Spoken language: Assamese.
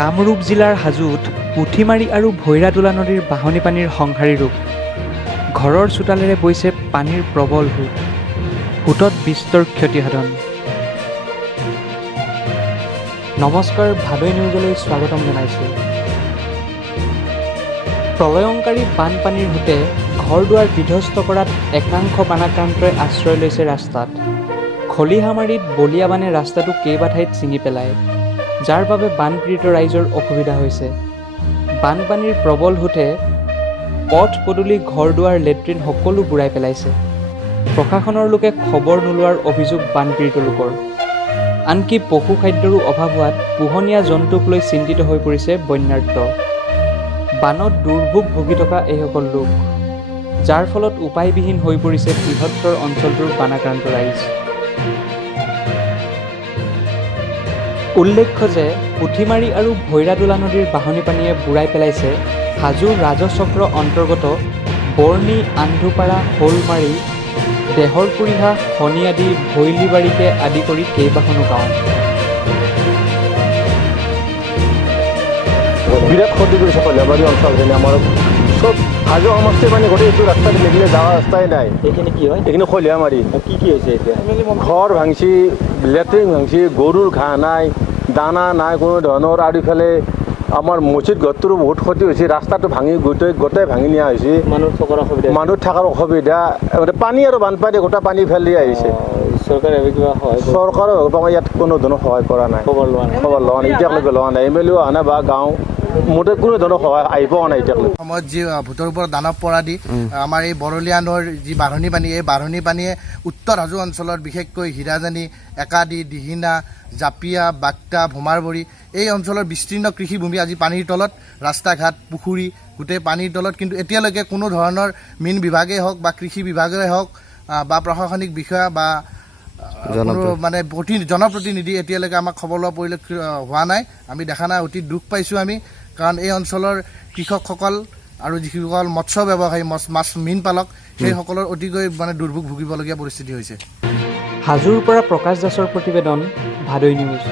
কামৰূপ জিলাৰ হাজোত পুঠিমাৰী আৰু ভৈৰাতোলা নদীৰ বাঢ়নী পানীৰ সংহাৰী ৰূপ। ঘৰৰ চোতালেৰে বৈছে পানীৰ প্ৰবল সোঁত। সোঁতত বিস্তৰ ক্ষতিসাধন। নমস্কাৰ, ভাদৈ নিউজলৈ স্বাগতম জনাইছোঁ। প্ৰলয়ংকাৰী বানপানীৰ সোঁতে ঘৰ দুৱাৰ বিধ্বস্ত কৰাত একাংশ বানাক্ৰান্তই আশ্ৰয় লৈছে ৰাস্তাত। খলিহামাৰীত বলিয়া বানে ৰাস্তাটো কেইবা ঠাইত ছিঙি পেলায়, যাৰ বাবে বানপীড়িত ৰাইজৰ অসুবিধা হৈছে। বানপানীৰ প্ৰবল সোঁতে পথ পদূলি ঘৰ দুৱাৰ লেট্ৰিন সকলো বুৰাই পেলাইছে। প্ৰশাসনৰ লোকে খবৰ নোলোৱাৰ অভিযোগ বানপীড়িত লোকৰ। আনকি পশু খাদ্যৰো অভাৱ হোৱাত পোহনীয়া জন্তুক লৈ চিন্তিত হৈ পৰিছে বন্যাৰ্ত। বানত দুৰ্ভোগ ভুগি থকা এইসকল লোক, যাৰ ফলত উপায়বিহীন হৈ পৰিছে বৃহত্তৰ অঞ্চলটোৰ বানাক্ৰান্ত ৰাইজ। উল্লেখ্য যে পুঠিমাৰী আৰু ভৈৰাতোলা নদীৰ বাঢ়নী পানীয়ে বুৰাই পেলাইছে হাজোৰ ৰাজচক্ৰ অন্তৰ্গত বৰ্ণি, আন্ধুপাৰা, শ'লমাৰী, দেহৰকুৰিহা, শনিআদি, ভৈলিবাৰীকে আদি কৰি কেইবাখনো গাঁও। বিৰাট ক্ষতি কৰিছে কলিয়াবাৰী অঞ্চলখিনি। আমাৰ চব হাজো সমষ্টি মানে গোটেই এইটো ৰাস্তাত লাগিলে যাৱা ৰাস্তাই নাই। এইখিনি কি হয়? এইখিনি খলিয়ামাৰী। কি হৈছে এতিয়া? ঘৰ ভাঙছি, লেট্ৰিন ভাঙছি, গৰুৰ ঘাঁহ নাই, দানা নাই কোনো ধৰণৰ। আৰু ইফালে আমাৰ মছজিদ ঘৰটোৰো বহুত ক্ষতি হৈছে। ৰাস্তাটো ভাঙি গোটেই ভাঙি নিয়া হৈছে। মানুহ থকাৰ অসুবিধা, পানী আৰু বানপানী গোটেই পানী ফেলি আহিছে। চৰকাৰৰ ইয়াত কোনো ধৰণৰ সহায় কৰা নাই। খবৰ লোৱা নাই, এতিয়ালৈকে লোৱা নাই। MLA অহা নাই বা গাঁও মোটেই কোনো ধৰণৰ সহায় আহি পোৱা নাই এতিয়ালৈকে। সময়ত যি ভোটৰ ওপৰত দানৱ পৰা দি আমাৰ এই বৰলীয়া নৈৰ যি বাঢ়নী পানী, এই বাঢ়নী পানীয়ে উত্তৰ হাজো অঞ্চলত বিশেষকৈ হীৰাজানী, একাদি, দিহিনা, জাপিয়া, বাক্তা, ভোমাৰবৰী এই অঞ্চলৰ বিস্তীৰ্ণ কৃষিভূমি আজি পানীৰ তলত। ৰাস্তা ঘাট, পুখুৰী গোটেই পানীৰ তলত। কিন্তু এতিয়ালৈকে কোনো ধৰণৰ মীন বিভাগেই হওক বা কৃষি বিভাগেই হওক বা প্ৰশাসনিক বিষয়া বা মানে জনপ্ৰতিনিধি এতিয়ালৈকে আমাক খবৰ লোৱা পৰিলক্ষিত হোৱা নাই। আমি দেখা নাই, অতি দুখ পাইছোঁ আমি। কাৰণ এই অঞ্চলৰ কৃষকসকল আৰু যিসকল মৎস্য ব্যৱসায়ী, মীন পালক, সেইসকলৰ অতিকৈ মানে দুৰ্ভোগ ভুগিবলগীয়া পৰিস্থিতি হৈছে। হাজোৰ পৰা প্ৰকাশ দাসৰ প্ৰতিবেদন, ভাদৈ নিউজ।